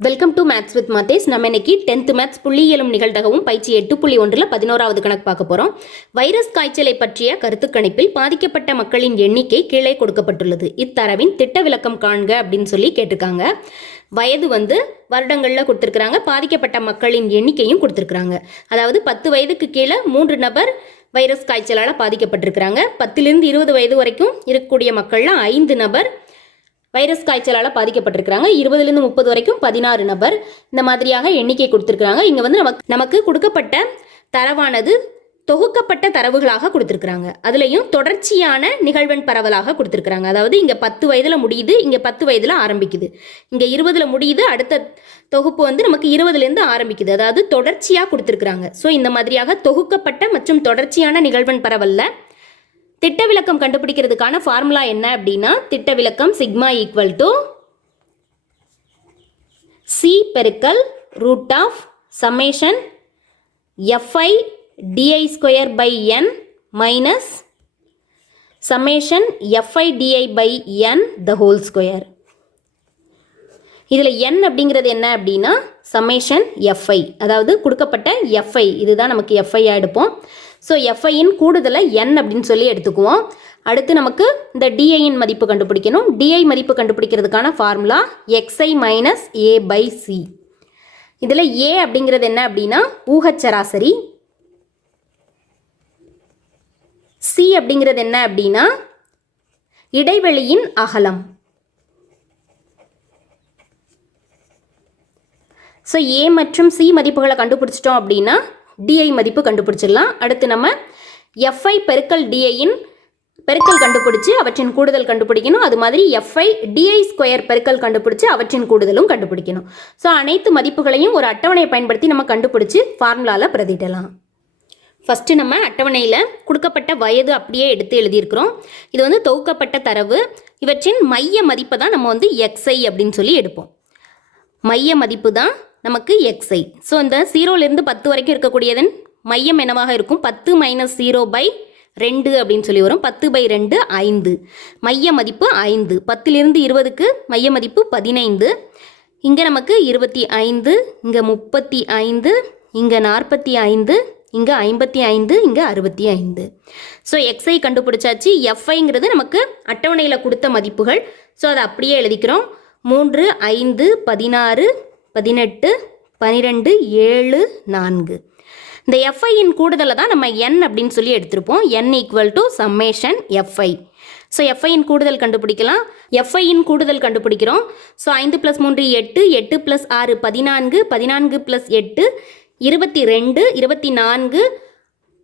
Welcome to maths with மாத்தேஸ் நம்ம இன்னைக்கு டென்த் மேத்ஸ் புள்ளியியலும் நிகழ்தகவும் பயிற்சி எட்டு புள்ளி ஒன்றில் பதினோராவது கணக்கு பார்க்க போகிறோம் வைரஸ் காய்ச்சலை பற்றிய கருத்து கணிப்பில் பாதிக்கப்பட்ட மக்களின் எண்ணிக்கை கீழே கொடுக்கப்பட்டுள்ளது. இத்தரவின் திட்ட விளக்கம் காண்க அப்படின்னு சொல்லி கேட்டிருக்காங்க. வயது வந்து வருடங்களில் கொடுத்துருக்குறாங்க. பாதிக்கப்பட்ட மக்களின் எண்ணிக்கையும் கொடுத்துருக்குறாங்க. அதாவது பத்து வயதுக்கு கீழே மூன்று நபர் வைரஸ் காய்ச்சலால் பாதிக்கப்பட்டிருக்கிறாங்க. பத்திலிருந்து இருபது வயது வரைக்கும் இருக்கக்கூடிய மக்கள்லாம் ஐந்து நபர் வைரஸ் காய்ச்சலால் பாதிக்கப்பட்டிருக்கிறாங்க. இருபதுலேருந்து முப்பது வரைக்கும் பதினாறு நபர் இந்த மாதிரியாக எண்ணிக்கை கொடுத்துருக்குறாங்க. இங்கே வந்து நமக்கு நமக்கு கொடுக்கப்பட்ட தரவானது தொகுக்கப்பட்ட தரவுகளாக கொடுத்துருக்குறாங்க. அதுலேயும் தொடர்ச்சியான நிகழ்வெண் பரவலாக கொடுத்துருக்குறாங்க. அதாவது இங்கே பத்து வயதில் முடியுது இங்கே பத்து வயதில் ஆரம்பிக்குது. இங்கே இருபதில் முடியுது அடுத்த தொகுப்பு வந்து நமக்கு இருபதுலேருந்து ஆரம்பிக்குது. அதாவது தொடர்ச்சியாக கொடுத்துருக்குறாங்க. ஸோ இந்த மாதிரியாக தொகுக்கப்பட்ட மற்றும் தொடர்ச்சியான நிகழ்வெண் பரவலில் திட்ட விளக்கம் கண்டுபிடிக்கிறதுக்கான ஃபார்முலா என்ன அப்படின்னா திட்ட விளக்கம் சிக்மா ஈக்குவல் டு சி பெருக்கல் root of summation F I D I square by N minus summation F I D I by N the whole square இதில் என் அப்படிங்கிறது என்ன அப்படின்னா சம்மேஷன் எஃப்ஐ அதாவது கொடுக்கப்பட்ட எஃப்ஐ இதுதான் நமக்கு எஃப்ஐயாக எடுப்போம். ஸோ எஃப்ஐயின் கூடுதலை என் அப்படின்னு சொல்லி எடுத்துக்குவோம். அடுத்து நமக்கு இந்த டிஐயின் மதிப்பு கண்டுபிடிக்கணும். டிஐ மதிப்பு கண்டுபிடிக்கிறதுக்கான formula X I minus A by C இதில் ஏ அப்படிங்கிறது என்ன அப்படின்னா ஊகச்சராசரி சி அப்படிங்கிறது என்ன அப்படின்னா இடைவெளியின் அகலம். ஸோ ஏ மற்றும் சி மதிப்புகளை கண்டுபிடிச்சிட்டோம் அப்படின்னா டிஐ மதிப்பு கண்டுபிடிச்சிடலாம். அடுத்து நம்ம எஃப்ஐ பெருக்கல் டிஐயின் பெருக்கல் கண்டுபிடிச்சு அவற்றின் கூடுதல் கண்டுபிடிக்கணும். அது மாதிரி எஃப்ஐ டிஐ ஸ்கொயர் பெருக்கல் கண்டுபிடிச்சு அவற்றின் கூடுதலும் கண்டுபிடிக்கணும். ஸோ அனைத்து மதிப்புகளையும் ஒரு அட்டவணையை பயன்படுத்தி நம்ம கண்டுபிடிச்சு ஃபார்முலாவில் பிரதிடலாம். ஃபஸ்ட்டு நம்ம அட்டவணையில் கொடுக்கப்பட்ட வயது அப்படியே எடுத்து எழுதியிருக்கிறோம். இது வந்து தொகுக்கப்பட்ட தரவு. இவற்றின் மைய மதிப்பை தான் நம்ம வந்து எக்ஸ்ஐ அப்படின்னு சொல்லி எடுப்போம். மைய மதிப்பு தான் நமக்கு எக்ஸ்ஐ ஸோ இந்த ஜீரோலேருந்து பத்து வரைக்கும் இருக்கக்கூடியதன் மையம் என்னவாக இருக்கும்? பத்து மைனஸ் ஜீரோ பை ரெண்டு அப்படின்னு சொல்லி வரும். பத்து பை ரெண்டு ஐந்து. மைய மதிப்பு ஐந்து. பத்திலிருந்து இருபதுக்கு மைய மதிப்பு பதினைந்து. இங்கே நமக்கு இருபத்தி ஐந்து இங்கே முப்பத்தி ஐந்து இங்கே நாற்பத்தி ஐந்து இங்கே ஐம்பத்தி ஐந்து இங்கே அறுபத்தி ஐந்து. ஸோ எக்ஸ்ஐ கண்டுபிடிச்சாச்சு. எஃப்ஐங்கிறது நமக்கு அட்டவணையில் கொடுத்த மதிப்புகள். ஸோ அதை அப்படியே எழுதிக்கிறோம். மூன்று ஐந்து பதினாறு பதினெட்டு பனிரெண்டு ஏழு நான்கு. இந்த எஃப்ஐயின் கூடுதலை தான் நம்ம என் அப்படின்னு சொல்லி எடுத்திருப்போம். N equal to summation F I so எஃப்ஐயின் கூடுதல் கண்டுபிடிக்கலாம். எஃப்ஐயின் கூடுதல் கண்டுபிடிக்கிறோம். ஸோ ஐந்து ப்ளஸ் மூன்று எட்டு எட்டு ப்ளஸ் ஆறு பதினான்கு பதினான்கு ப்ளஸ் எட்டு இருபத்தி ரெண்டு இருபத்தி நான்கு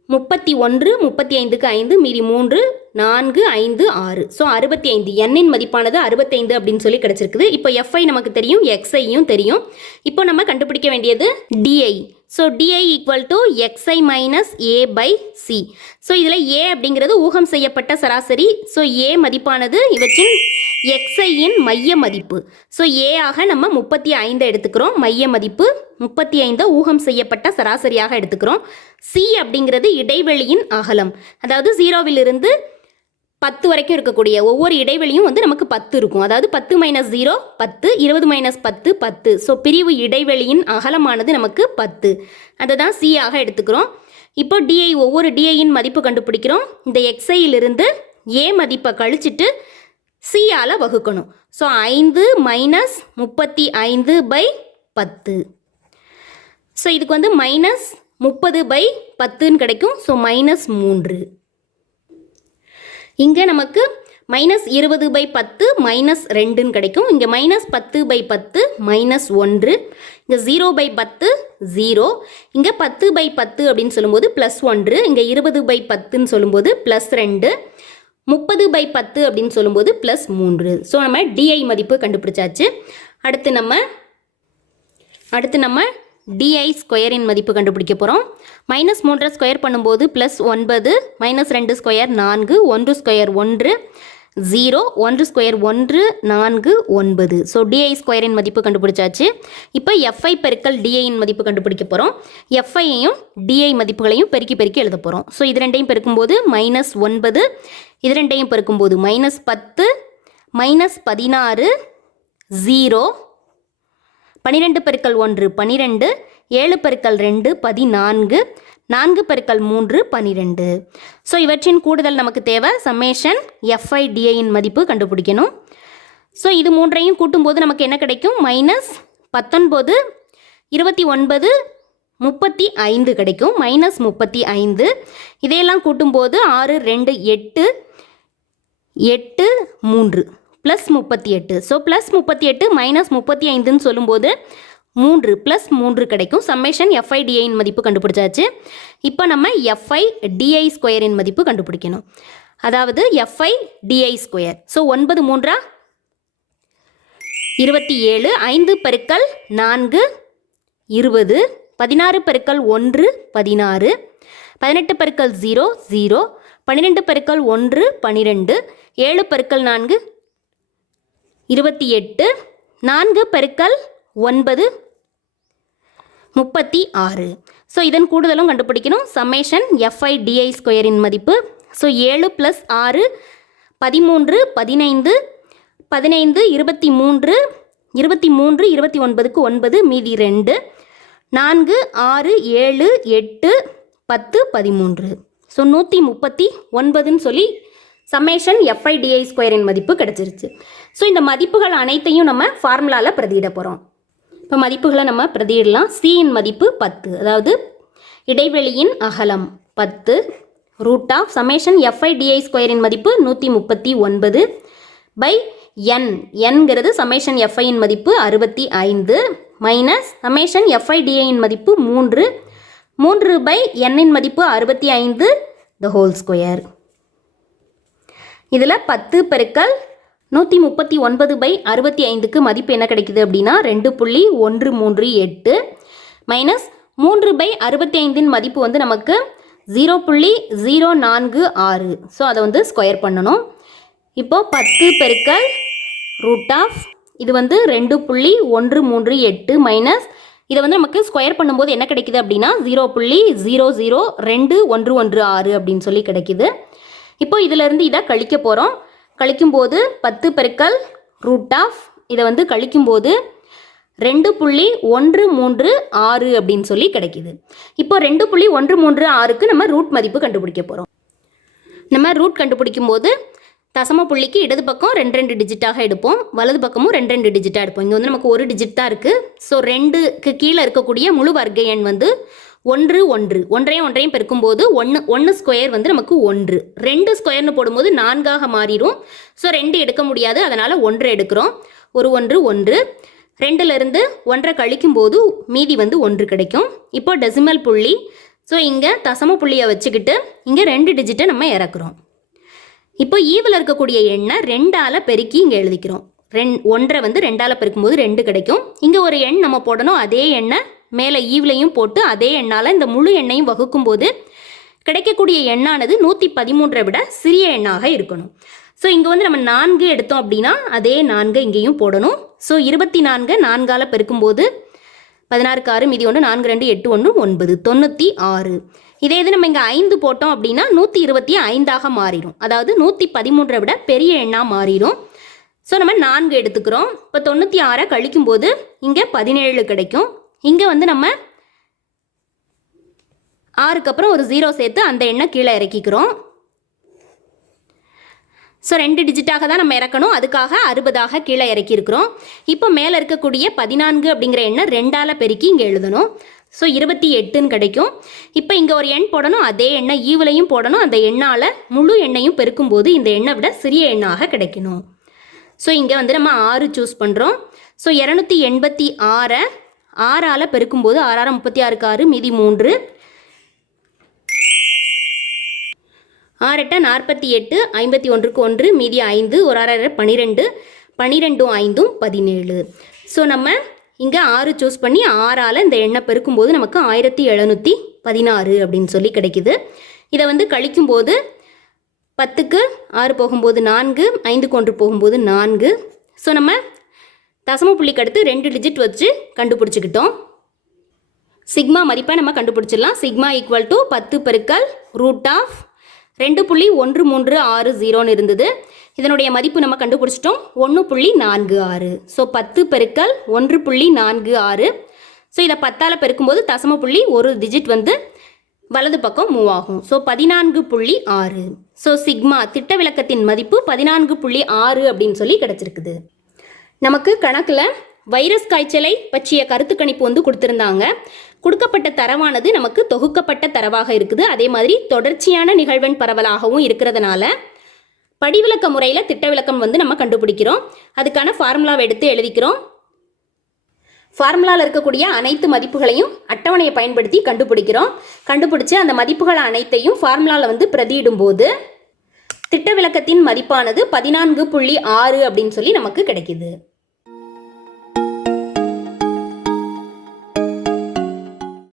முப்பத்தி ஒன்று முப்பத்தி ஐந்துக்கு ஐந்து மீறி மூன்று நான்கு ஐந்து ஆறு. ஸோ அறுபத்தி ஐந்து எண்ணின் மதிப்பானது அறுபத்தைந்து அப்படின்னு சொல்லி கிடச்சிருக்குது. இப்போ எஃப்ஐ நமக்கு தெரியும் எக்ஸ்ஐயும் தெரியும். இப்போ நம்ம கண்டுபிடிக்க வேண்டியது D I so D I equal to X I minus A by C so இதில் ஏ அப்படிங்கிறது ஊகம் செய்யப்பட்ட சராசரி. ஸோ ஏ மதிப்பானது இவற்றின் எக்ஸ்ஐயின் மைய மதிப்பு. ஸோ ஏ ஆக நம்ம முப்பத்தி ஐந்தை எடுத்துக்கிறோம். மைய மதிப்பு முப்பத்தி ஐந்தை ஊகம் செய்யப்பட்ட சராசரியாக எடுத்துக்கிறோம். சி அப்படிங்கிறது இடைவெளியின் அகலம். அதாவது ஜீரோவிலிருந்து பத்து வரைக்கும் இருக்கக்கூடிய ஒவ்வொரு இடைவெளியும் வந்து நமக்கு பத்து இருக்கும். அதாவது பத்து மைனஸ் ஜீரோ பத்து இருபது மைனஸ் பத்து பத்து. ஸோ பிரிவு இடைவெளியின் அகலமானது நமக்கு பத்து. அதை தான் சி ஆக எடுத்துக்கிறோம். இப்போ டிஐ ஒவ்வொரு டிஐயின் மதிப்பு கண்டுபிடிக்கிறோம். இந்த எக்ஸ்ஐயிலிருந்து ஏ மதிப்பை கழிச்சிட்டு சியால் வகுக்கணும். ஸோ ஐந்து மைனஸ் முப்பத்தி ஐந்து பை பத்து. ஸோ இதுக்கு வந்து மைனஸ் முப்பது பை பத்துன்னு கிடைக்கும். ஸோ மைனஸ் மூன்று. இங்கே நமக்கு மைனஸ் இருபது பை பத்து மைனஸ் ரெண்டுன்னு கிடைக்கும். இங்கே மைனஸ் பத்து பை பத்து மைனஸ் ஒன்று. இங்கே ஜீரோ பை பத்து ஜீரோ இங்கே பத்து பை பத்து அப்படின்னு சொல்லும்போது ப்ளஸ் ஒன்று. இங்கே இருபது பை பத்துன்னு சொல்லும்போது ப்ளஸ் ரெண்டு. முப்பது பை பத்து அப்படின்னு சொல்லும்போது ப்ளஸ் மூன்று. ஸோ நம்ம டிஐ மதிப்பு கண்டுபிடிச்சாச்சு. அடுத்து நம்ம அடுத்து நம்ம டிஐ ஸ்கொயரின் மதிப்பு கண்டுபிடிக்க போகிறோம் மைனஸ் மூன்றை ஸ்கொயர் பண்ணும்போது ப்ளஸ் ஒன்பது மைனஸ் ரெண்டு ஸ்கொயர் நான்கு ஒன்று ஸ்கொயர் ஒன்று ஜீரோ ஒன்று ஸ்கொயர் ஒன்று நான்கு ஒன்பது. ஸோ டிஐ ஸ்கொயரின் மதிப்பு கண்டுபிடிச்சாச்சு. இப்போ எஃப்ஐ பெருக்கல் டிஐயின் மதிப்பு கண்டுபிடிக்க போகிறோம் எஃப்ஐயையும் டிஐ மதிப்புகளையும் பெருக்கி பெருக்கி எழுத போகிறோம் ஸோ இது ரெண்டையும் பெருக்கும்போது மைனஸ் ஒன்பது இது ரெண்டையும் பெருக்கும்போது மைனஸ் பத்து மைனஸ் பதினாறு ஜீரோ பனிரெண்டு பெருக்கல் ஒன்று பன்னிரெண்டு ஏழு பெருக்கல் ரெண்டு பதினான்கு. நான்கு பெருக்கல் மூன்று பனிரெண்டு. ஸோ இவற்றின் கூடுதல் நமக்கு தேவை. சம்மேஷன் எஃப்ஐ டிஐயின் மதிப்பு கண்டுபிடிக்கணும். ஸோ இது மூன்றையும் கூட்டும்போது நமக்கு என்ன கிடைக்கும்? மைனஸ் பத்தொன்பது இருபத்தி ஒன்பது முப்பத்தி ஐந்து கிடைக்கும். மைனஸ் முப்பத்தி ஐந்து. இதையெல்லாம் கூட்டும்போது ஆறு ரெண்டு எட்டு எட்டு மூன்று. ப்ளஸ் முப்பத்தி எட்டு. ஸோ ப்ளஸ் முப்பத்தி எட்டு மைனஸ் முப்பத்தி ஐந்துன்னு சொல்லும்போது மூன்று ப்ளஸ் மூன்று கிடைக்கும். சம்மேஷன் எஃப்ஐ டிஐயின் மதிப்பு கண்டுபிடிச்சாச்சு. இப்போ நம்ம எஃப்ஐ டிஐ ஸ்கொயரின் மதிப்பு கண்டுபிடிக்கணும். அதாவது எஃப்ஐ டிஐ ஸ்கொயர் ஸோ ஒன்பது மூன்றா? இருபத்தி ஏழு. ஐந்து பெருக்கல் நான்கு இருபது. பதினாறு பெருக்கல் ஒன்று பதினாறு. பதினெட்டு பெருக்கல் ஜீரோ ஜீரோ பன்னிரெண்டு பெருக்கல் ஒன்று பன்னிரெண்டு. ஏழு பெருக்கல் நான்கு இருபத்தி எட்டு நான்கு பெருக்கல் ஒன்பது முப்பத்தி ஆறு. ஸோ இதன் கூடுதலும் கண்டுபிடிக்கணும். சம்மேஷன் எஃப்ஐ டிஐ ஸ்கொயரின் மதிப்பு. ஸோ ஏழு ப்ளஸ் ஆறு பதிமூன்று பதினைந்து பதினைந்து இருபத்தி மூன்று இருபத்தி மூன்று இருபத்தி ஒன்பதுக்கு ஒன்பது மீதி ரெண்டு. நான்கு ஆறு ஏழு எட்டு பத்து பதிமூன்று. ஸோ நூற்றி முப்பத்தி ஒன்பதுன்னு சொல்லி சம்மேஷன் எஃப்ஐடிஐ ஸ்கொயரின் மதிப்பு கிடச்சிருச்சு. ஸோ இந்த மதிப்புகள் அனைத்தையும் நம்ம ஃபார்முலாவில் பிரதியிட போகிறோம் இப்போ மதிப்புகளை நம்ம பிரதியிடலாம். சியின் மதிப்பு பத்து. அதாவது இடைவெளியின் அகலம் பத்து. Root of summation F I D I ஸ்கொயரின் மதிப்பு நூற்றி முப்பத்தி ஒன்பது பை என் என்கிறது சமேஷன் எஃப்ஐயின் மதிப்பு அறுபத்தி ஐந்து. மைனஸ் சமேஷன் எஃப்ஐடிஐயின் மதிப்பு மூன்று. மூன்று பை எண்ணின் மதிப்பு அறுபத்தி ஐந்து. த ஹோல் ஸ்கொயர் இதில் பத்து பெருக்கல் நூற்றி முப்பத்தி ஒன்பது பை அறுபத்தி ஐந்துக்கு மதிப்பு என்ன கிடைக்குது அப்படின்னா ரெண்டு புள்ளி ஒன்று மூன்று எட்டு மைனஸ் மூன்று பை அறுபத்தி ஐந்தின் மதிப்பு வந்து நமக்கு ஜீரோ புள்ளி ஜீரோ நான்கு ஆறு. ஸோ அதை வந்து ஸ்கொயர் பண்ணணும். இப்போது பத்து பெருக்கல் ரூட் ஆஃப் இது வந்து ரெண்டு புள்ளி ஒன்று மூன்று எட்டு மைனஸ் இதை வந்து நமக்கு ஸ்கொயர் பண்ணும்போது என்ன கிடைக்குது அப்படின்னா ஜீரோ புள்ளி ஜீரோ ஜீரோ ரெண்டு ஒன்று ஒன்று ஆறு அப்படின்னு சொல்லி கிடைக்குது. இப்போ இதிலிருந்து இதை கழிக்க போகிறோம் கழிக்கும்போது பத்து பெருக்கல் ரூட் ஆஃப் இதை வந்து கழிக்கும்போது ரெண்டு புள்ளி ஒன்று மூன்று ஆறு அப்படின்னு சொல்லி கிடைக்கிது. இப்போ ரெண்டு புள்ளி ஒன்று மூன்று ஆறுக்கு நம்ம ரூட் மதிப்பு கண்டுபிடிக்க போகிறோம் நம்ம ரூட் கண்டுபிடிக்கும் போது தசம புள்ளிக்கு இடது பக்கம் ரெண்டு ரெண்டு டிஜிட்டாக எடுப்போம். வலது பக்கமும் ரெண்டு ரெண்டு டிஜிட்டாக எடுப்போம். இங்கே வந்து நமக்கு ஒரு டிஜிட் தான் இருக்குது ஸோ ரெண்டுக்கு கீழே இருக்கக்கூடிய முழு வர்க்க எண் வந்து ஒன்று ஒன்று. ஒன்றையும் ஒன்றையும் பெருக்கும்போது ஒன்று ஒன்று ஸ்கொயர் வந்து நமக்கு ஒன்று. ரெண்டு ஸ்கொயர்னு போடும்போது நான்காக மாறிடும் ஸோ ரெண்டு எடுக்க முடியாது. அதனால் ஒன்று எடுக்கிறோம். ஒரு ஒன்று ஒன்று. ரெண்டுலேருந்து ஒன்றை கழிக்கும்போது மீதி வந்து ஒன்று கிடைக்கும். இப்போ டெசிமல் புள்ளி. ஸோ இங்கே தசம புள்ளியை வச்சுக்கிட்டு இங்கே ரெண்டு டிஜிட்டை நம்ம இறக்குறோம். இப்போ ஈவில் இருக்கக்கூடிய எண்ணை ரெண்டால் பெருக்கி இங்கே எழுதிக்கிறோம். ரெண் ஒன்றை வந்து ரெண்டால் பெருக்கும்போது ரெண்டு கிடைக்கும். இங்கே ஒரு எண் நம்ம போடணும். அதே எண்ணை மேலே ஈவ்லையும் போட்டு அதே எண்ணால் இந்த முழு எண்ணையும் வகுக்கும்போது கிடைக்கக்கூடிய எண்ணானது நூற்றி பதிமூன்றை விட சிறிய எண்ணாக இருக்கணும். ஸோ இங்கே வந்து நம்ம நான்கு எடுத்தோம் அப்படின்னா அதே நான்கு இங்கேயும் போடணும். ஸோ இருபத்தி நான்கு நான்கால் பெருக்கும்போது பதினாறுக்கு ஆறு மீதி ஒன்று நான்கு ரெண்டு எட்டு ஒன்று ஒன்பது தொண்ணூற்றி ஆறு. இதே இது நம்ம இங்கே ஐந்து போட்டோம் அப்படின்னா நூற்றி இருபத்தி ஐந்தாக மாறிடும். அதாவது நூற்றி பதிமூன்றை விட பெரிய எண்ணாக மாறிடும். ஸோ நம்ம நான்கு எடுத்துக்கிறோம். இப்போ தொண்ணூற்றி ஆறை கழிக்கும்போது இங்கே பதினேழு கிடைக்கும். இங்கே வந்து நம்ம ஆறுக்கு அப்புறம் ஒரு ஜீரோ சேர்த்து அந்த எண்ணை கீழே இறக்கிக்கிறோம். ஸோ ரெண்டு டிஜிட்டாக தான் நம்ம இறக்கணும். அதுக்காக அறுபதாக கீழே இறக்கியிருக்கிறோம். இப்போ மேலே இருக்கக்கூடிய பதினான்கு அப்படிங்கிற எண்ணை ரெண்டால் பெருக்கி இங்கே எழுதணும். ஸோ இருபத்தி எட்டுன்னு கிடைக்கும். இப்போ இங்கே ஒரு எண் போடணும். அதே எண்ணெய் ஈவிலையும் போடணும். அந்த எண்ணால் முழு எண்ணையும் பெருக்கும்போது இந்த எண்ணை விட சிறிய எண்ணாக கிடைக்கணும். ஸோ இங்கே வந்து நம்ம ஆறு சூஸ் பண்ணுறோம் ஸோ இரநூத்தி எண்பத்தி ஆறை ஆறால் பெருக்கும்போது ஆறாயிரம் முப்பத்தி ஆறுக்கு ஆறு மீதி மூன்று. ஆறெட்ட நாற்பத்தி எட்டு ஐம்பத்தி ஒன்றுக்கு ஒன்று மீதி ஐந்து ஒரு ஆறாயிரம் பன்னிரெண்டு பன்னிரெண்டும் ஐந்தும் பதினேழு. ஸோ நம்ம இங்கே ஆறு சூஸ் பண்ணி ஆறால் இந்த எண்ணெய் பெருக்கும்போது நமக்கு ஆயிரத்தி எழுநூற்றி பதினாறு அப்படின்னு சொல்லி கிடைக்குது. இதை வந்து கழிக்கும்போது பத்துக்கு ஆறு போகும்போது நான்கு ஐந்துக்கு ஒன்று போகும்போது நான்கு. ஸோ நம்ம தசம புள்ளிக்கு அடுத்து ரெண்டு டிஜிட் வச்சு கண்டுபிடிச்சிக்கிட்டோம். சிக்மா மதிப்பை நம்ம கண்டுபிடிச்சிடலாம். சிக்மா ஈக்குவல் டு பத்து பெருக்கல் ரூட் ஆஃப் ரெண்டு புள்ளி ஒன்று மூன்று ஆறு ஜீரோன்னு இருந்தது. இதனுடைய மதிப்பு நம்ம கண்டுபிடிச்சிட்டோம். ஒன்று புள்ளி நான்கு ஆறு. ஸோ பத்து பெருக்கல் ஒன்று புள்ளி நான்கு ஆறு. ஸோ இதை பத்தால் பெருக்கும்போது தசம புள்ளி ஒரு டிஜிட் வந்து வலது பக்கம் மூவ் ஆகும். ஸோ பதினான்கு புள்ளி ஆறு. ஸோ சிக்மா திட்ட விளக்கத்தின் மதிப்பு பதினான்கு புள்ளி ஆறு அப்படின்னு சொல்லி கிடச்சிருக்குது. நமக்கு கணக்கில் வைரஸ் காய்ச்சலை பற்றிய கருத்து கணிப்பு வந்து கொடுத்துருந்தாங்க. கொடுக்கப்பட்ட தரவானது நமக்கு தொகுக்கப்பட்ட தரவாக இருக்குது. அதே மாதிரி தொடர்ச்சியான நிகழ்வெண் பரவலாகவும் இருக்கிறதுனால படிவிலக்க முறையில் திட்ட விளக்கம் வந்து நம்ம கண்டுபிடிக்கிறோம். அதுக்கான ஃபார்முலாவை எடுத்து எழுதிக்கிறோம். ஃபார்முலாவில் இருக்கக்கூடிய அனைத்து மதிப்புகளையும் அட்டவணையை பயன்படுத்தி கண்டுபிடிக்கிறோம். கண்டுபிடிச்சு அந்த மதிப்புகள் அனைத்தையும் ஃபார்முலாவில் வந்து பிரதியிடும்போது திட்ட விளக்கத்தின் மதிப்பானது பதினான்கு புள்ளி ஆறு அப்படின்னு சொல்லி நமக்கு கிடைக்கிது.